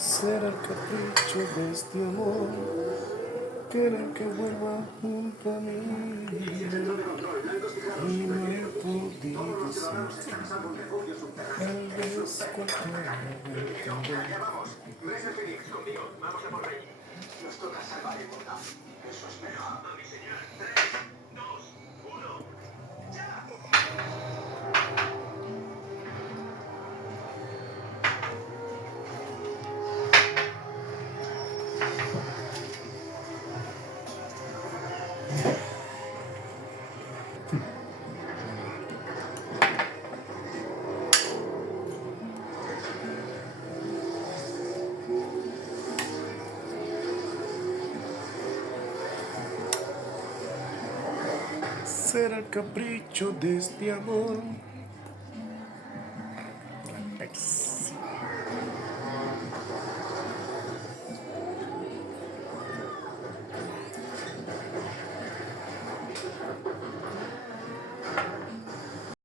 Será el capricho de este amor, querer que vuelva junto a mí. Y no he podido ser, tal vez cualquiera me entender. ¿Ves el Phoenix conmigo? Vamos a por ahí. Nos toca salvar el mundo. Eso espero. A mi señal. 3, 2, 1. ¡Ya! Será el capricho de este amor.